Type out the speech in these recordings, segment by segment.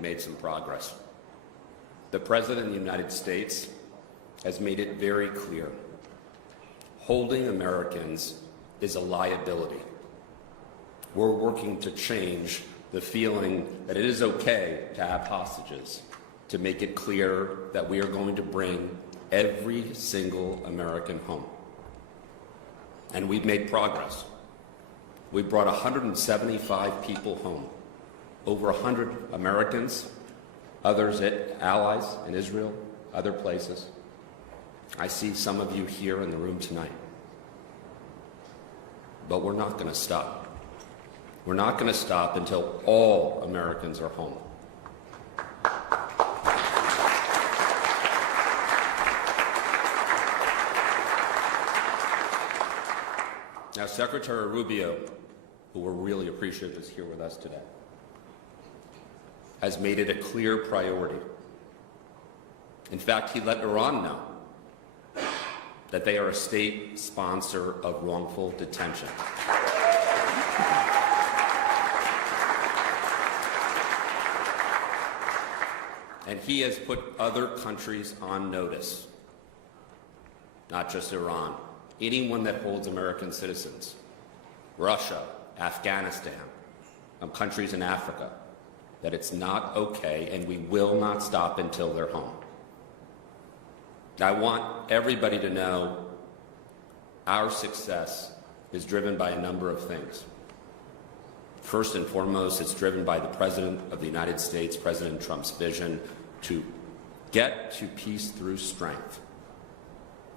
we've made some progress. The President of the United States has made it very clear. Holding Americans is a liability. We're working to change the feeling that it is okay to have hostages, to make it clear that we are going to bring every single American home. And we've made progress. We brought 175 people home, over 100 Americans, others allies in Israel, other places. I see some of you here in the room tonight. But we're not going to stop. We're not going to stop until all Americans are home. Now, Secretary Rubio, who we're really appreciative is here with us today, has made it a clear priority. In fact, he let Iran know that they are a state sponsor of wrongful detention. And he has put other countries on notice, not just Iran. Anyone that holds American citizens, Russia, Afghanistan, countries in Africa, that it's not okay and we will not stop until they're home. I want everybody to know our success is driven by a number of things. First and foremost, it's driven by the President of the United States, President Trump's vision to get to peace through strength.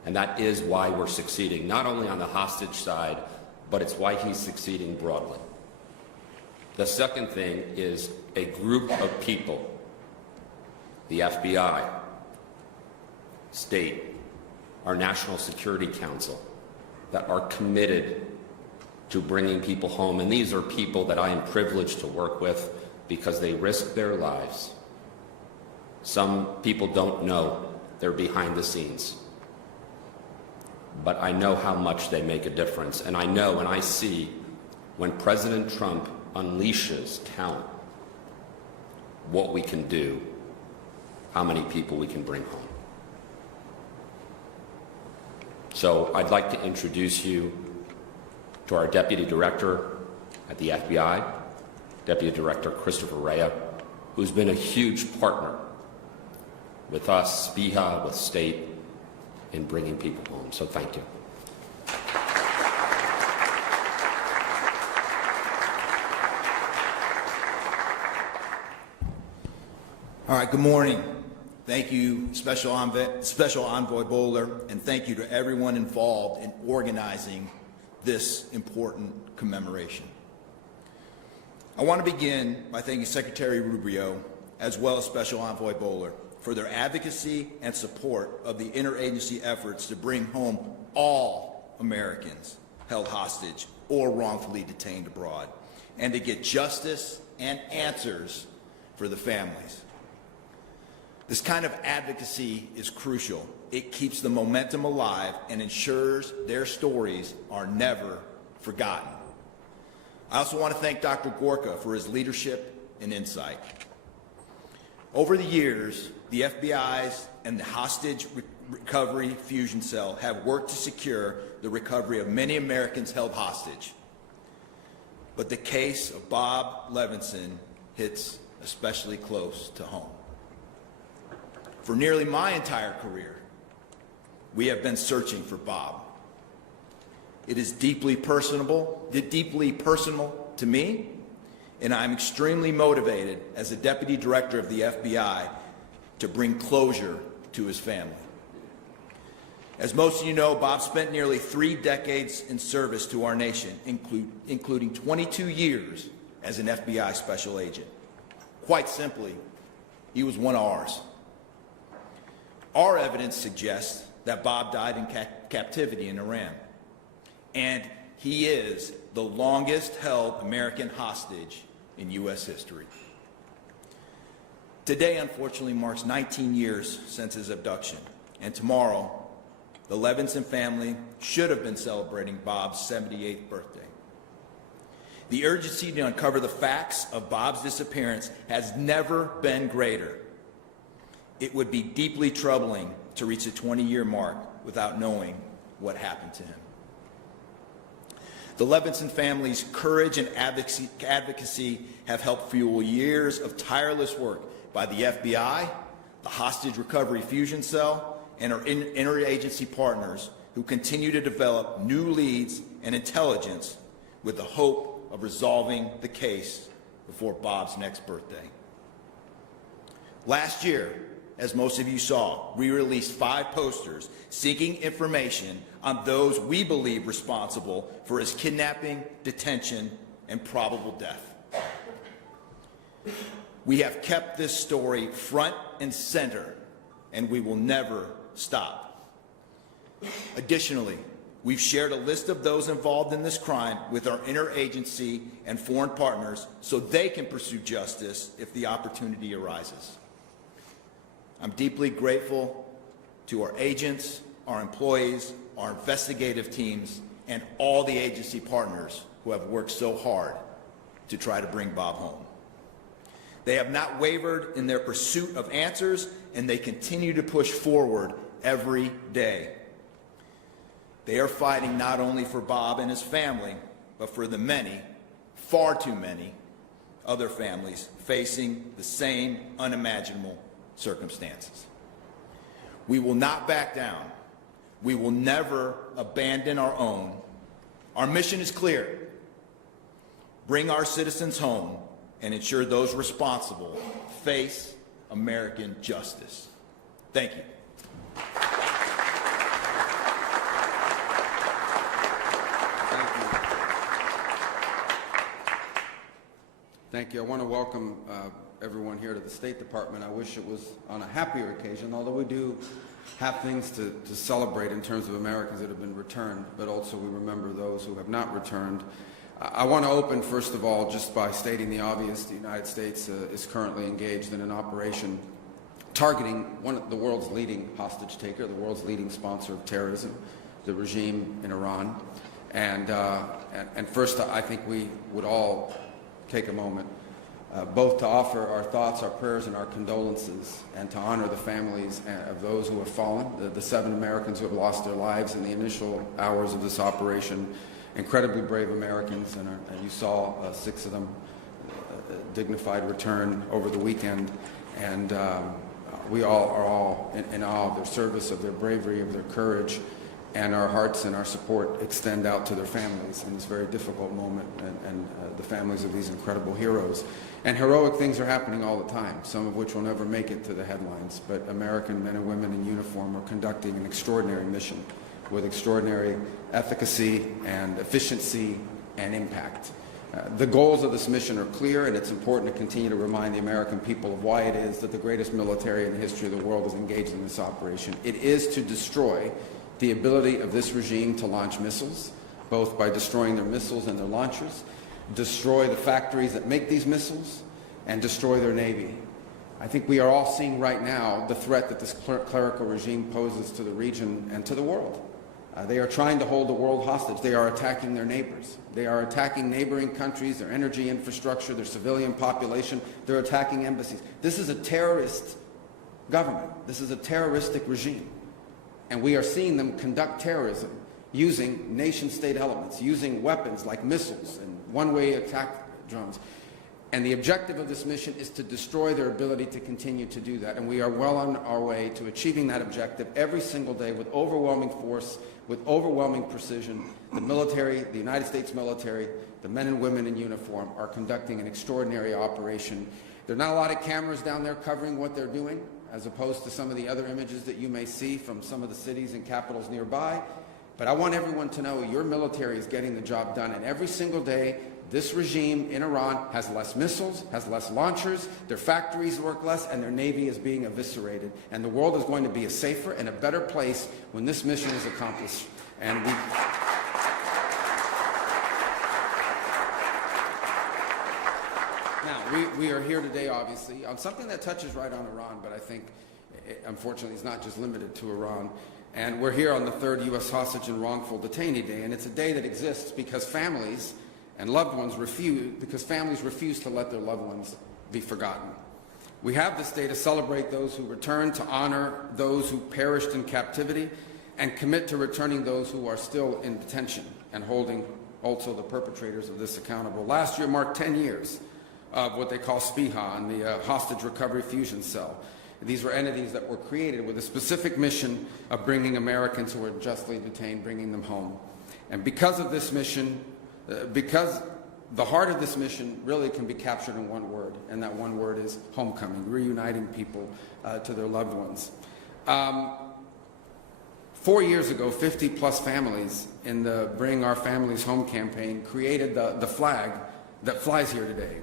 And that is why we're succeeding, not only on the hostage side, but it's why he's succeeding broadly. The second thing is a group of people, the FBI, state, our National Security Council, that are committed to bringing people home. And these are people that I am privileged to work with because they risk their lives. Some people don't know they're behind the scenes. But I know how much they make a difference. And I know and I see when President Trump unleashes talent, what we can do, how many people we can bring home. So I'd like to introduce you to our Deputy Director at the FBI, Deputy Director Christopher Rea, who's been a huge partner with us, SPIHA, with State, in bringing people home. So thank you. All right, good morning. Thank you, Special Envoy Bowler, and thank you to everyone involved in organizing this important commemoration. I want to begin by thanking Secretary Rubio, as well as Special Envoy Bowler, for their advocacy and support of the interagency efforts to bring home all Americans held hostage or wrongfully detained abroad, and to get justice and answers for the families. This kind of advocacy is crucial. It keeps the momentum alive and ensures their stories are never forgotten. I also want to thank Dr. Gorka for his leadership and insight. Over the years, the FBI's and the Hostage Recovery Fusion Cell have worked to secure the recovery of many Americans held hostage. But the case of Bob Levinson hits especially close to home. For nearly my entire career, we have been searching for Bob. It is deeply personal to me, and I'm extremely motivated as a Deputy Director of the FBI to bring closure to his family. As most of you know, Bob spent nearly 3 decades in service to our nation, including 22 years as an FBI special agent. Quite simply, he was one of ours. Our evidence suggests that Bob died in captivity in Iran, and he is the longest held American hostage in U.S. history. Today, unfortunately, marks 19 years since his abduction, and tomorrow, the Levinson family should have been celebrating Bob's 78th birthday. The urgency to uncover the facts of Bob's disappearance has never been greater. It would be deeply troubling to reach the 20-year mark without knowing what happened to him. The Levinson family's courage and advocacy have helped fuel years of tireless work by the FBI, the Hostage Recovery Fusion Cell, and our interagency partners who continue to develop new leads and intelligence with the hope of resolving the case before Bob's next birthday. Last year, as most of you saw, we released 5 posters seeking information on those we believe responsible for his kidnapping, detention, and probable death. We have kept this story front and center, and we will never stop. Additionally, we've shared a list of those involved in this crime with our interagency and foreign partners so they can pursue justice if the opportunity arises. I'm deeply grateful to our agents, our employees, our investigative teams, and all the agency partners who have worked so hard to try to bring Bob home. They have not wavered in their pursuit of answers, and they continue to push forward every day. They are fighting not only for Bob and his family, but for the many, far too many, other families facing the same unimaginable circumstances. We will not back down. We will never abandon our own. Our mission is clear. Bring our citizens home and ensure those responsible face American justice. Thank you. Thank you. I want to welcome everyone here to the State Department. I wish it was on a happier occasion, although we do have things to celebrate in terms of Americans that have been returned, but also we remember those who have not returned. I want to open, first of all, just by stating the obvious. The United States is currently engaged in an operation targeting one of the world's leading hostage taker, the world's leading sponsor of terrorism, the regime in Iran. And first, I think we would all take a moment both to offer our thoughts, our prayers, and our condolences, and to honor the families of those who have fallen, the 7 Americans who have lost their lives in the initial hours of this operation. Incredibly brave Americans, and you saw 6 of them dignified return over the weekend, and we all are all in awe of their service, of their bravery, of their courage, and our hearts and our support extend out to their families in this very difficult moment, and the families of these incredible heroes. And heroic things are happening all the time, some of which will never make it to the headlines, but American men and women in uniform are conducting an extraordinary mission with extraordinary efficacy and efficiency and impact. The goals of this mission are clear, and it's important to continue to remind the American people of why it is that the greatest military in the history of the world is engaged in this operation. It is to destroy the ability of this regime to launch missiles, both by destroying their missiles and their launchers, destroy the factories that make these missiles, and destroy their navy. I think we are all seeing right now the threat that this clerical regime poses to the region and to the world. They are trying to hold the world hostage. They are attacking their neighbors. They are attacking neighboring countries, their energy infrastructure, their civilian population. They're attacking embassies. This is a terrorist government. This is a terroristic regime. And we are seeing them conduct terrorism using nation-state elements, using weapons like missiles and one-way attack drones. And the objective of this mission is to destroy their ability to continue to do that. And we are well on our way to achieving that objective every single day with overwhelming force, with overwhelming precision. The military, the United States military, the men and women in uniform are conducting an extraordinary operation. There are not a lot of cameras down there covering what they're doing, as opposed to some of the other images that you may see from some of the cities and capitals nearby. But I want everyone to know your military is getting the job done, and every single day this regime in Iran has less missiles, has less launchers, their factories work less, and their navy is being eviscerated. And the world is going to be a safer and a better place when this mission is accomplished. And we are here today, obviously, on something that touches right on Iran, but I think, unfortunately, it's not just limited to Iran. And we're here on the 3rd U.S. Hostage and Wrongful Detainee Day, and it's a day that exists because families and loved ones refuse, because families refuse to let their loved ones be forgotten. We have this day to celebrate those who return, to honor those who perished in captivity, and commit to returning those who are still in detention and holding also the perpetrators of this accountable. Last year marked 10 years of what they call SPIHA, and the Hostage Recovery Fusion Cell. These were entities that were created with a specific mission of bringing Americans who were justly detained, bringing them home. And because of this mission, because the heart of this mission really can be captured in one word, and that one word is homecoming, reuniting people to their loved ones. 4 years ago, 50-plus families in the Bring Our Families Home campaign created the flag that flies here today.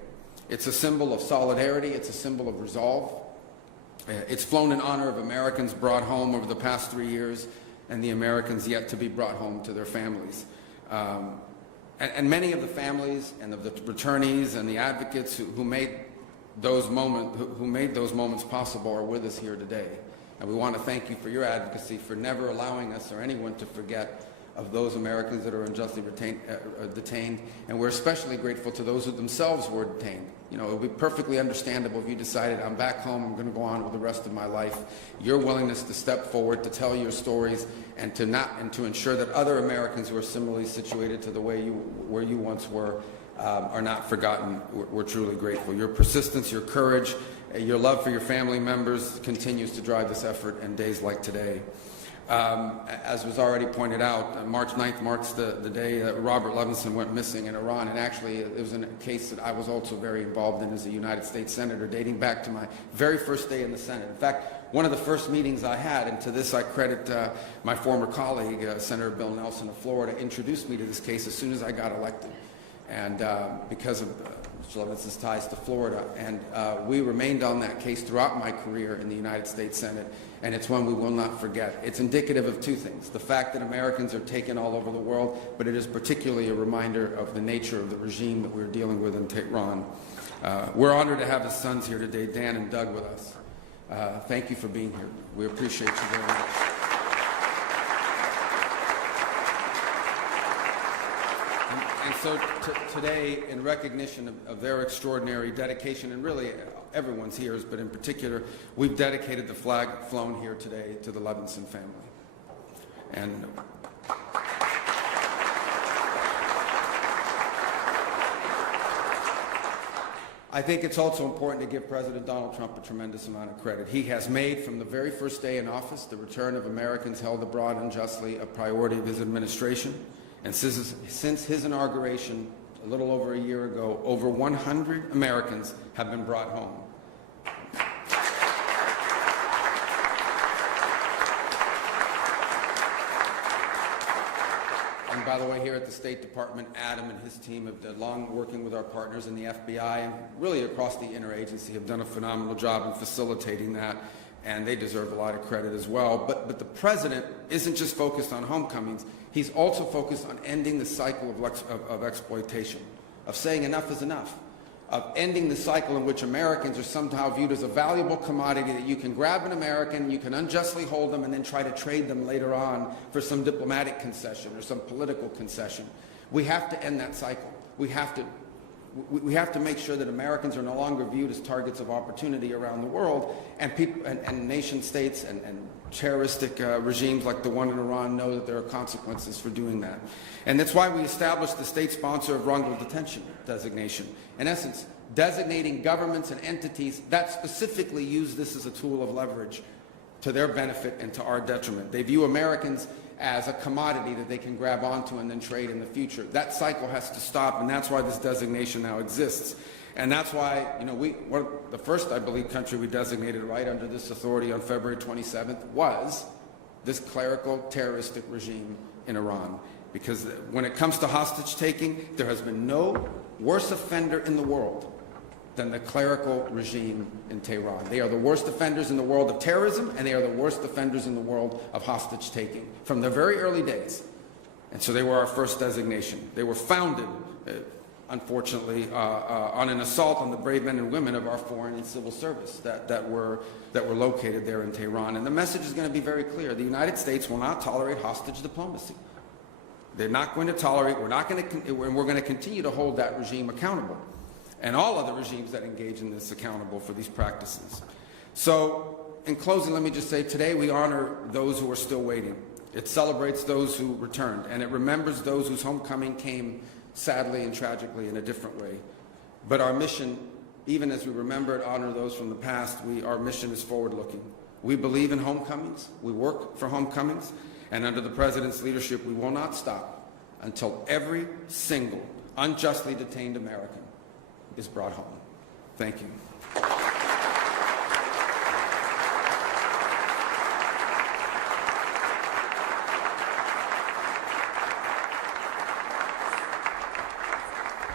It's a symbol of solidarity. It's a symbol of resolve. It's flown in honor of Americans brought home over the past 3 years and the Americans yet to be brought home to their families. And many of the families and of the returnees and the advocates who made those moments possible are with us here today. And we want to thank you for your advocacy, for never allowing us or anyone to forget of those Americans that are unjustly detained. And we're especially grateful to those who themselves were detained. You know, it would be perfectly understandable if you decided, I'm back home, I'm going to go on with the rest of my life. Your willingness to step forward, to tell your stories, and to ensure that other Americans who are similarly situated to the way where you once were are not forgotten. We're truly grateful. Your persistence, your courage, your love for your family members continues to drive this effort in days like today. As was already pointed out, March 9th marks the day that Robert Levinson went missing in Iran, and actually it was in a case that I was also very involved in as a United States Senator, dating back to my very first day in the Senate. In fact, one of the first meetings I had, and to this I credit my former colleague, Senator Bill Nelson of Florida, introduced me to this case as soon as I got elected, and because of Mr. Levinson's ties to Florida. And we remained on that case throughout my career in the United States Senate, and it's one we will not forget. It's indicative of two things: the fact that Americans are taken all over the world, but it is particularly a reminder of the nature of the regime that we're dealing with in Tehran. We're honored to have his sons here today, Dan and Doug, with us. Thank you for being here. We appreciate you very much. And so today, in recognition of their extraordinary dedication, and really everyone's here, but in particular, we've dedicated the flag flown here today to the Levinson family. And I think it's also important to give President Donald Trump a tremendous amount of credit. He has made, from the very first day in office, the return of Americans held abroad unjustly a priority of his administration. And since his inauguration, a little over a year ago, over 100 Americans have been brought home. And by the way, here at the State Department, Adam and his team have done long working with our partners in the FBI and really across the interagency have done a phenomenal job in facilitating that, and they deserve a lot of credit as well. But the president isn't just focused on homecomings. He's also focused on ending the cycle of exploitation, of saying enough is enough, of ending the cycle in which Americans are somehow viewed as a valuable commodity that you can grab an American, you can unjustly hold them, and then try to trade them later on for some diplomatic concession or some political concession. We have to end that cycle. We have to make sure that Americans are no longer viewed as targets of opportunity around the world, and people and nation states and terroristic regimes like the one in Iran know that there are consequences for doing that. And that's why we established the state sponsor of wrongful detention designation. In essence, designating governments and entities that specifically use this as a tool of leverage to their benefit and to our detriment. They view Americans as a commodity that they can grab onto and then trade in the future. That cycle has to stop, and that's why this designation now exists. And that's why, you know, we're the first, I believe, country we designated right under this authority on February 27th was this clerical terroristic regime in Iran. Because when it comes to hostage taking, there has been no worse offender in the world than the clerical regime in Tehran. They are the worst offenders in the world of terrorism, and they are the worst offenders in the world of hostage taking from the very early days. And so they were our first designation. They were founded, unfortunately, on an assault on the brave men and women of our foreign and civil service that were located there in Tehran. And the message is going to be very clear. The United States will not tolerate hostage diplomacy. They're not going to tolerate, and we're going to continue to hold that regime accountable, and all other regimes that engage in this accountable for these practices. So, in closing, let me just say, today we honor those who are still waiting. It celebrates those who returned, and it remembers those whose homecoming came sadly and tragically in a different way. But our mission, even as we remember and honor those from the past, our mission is forward-looking. We believe in homecomings. We work for homecomings. And under the President's leadership, we will not stop until every single unjustly detained American is brought home. Thank you.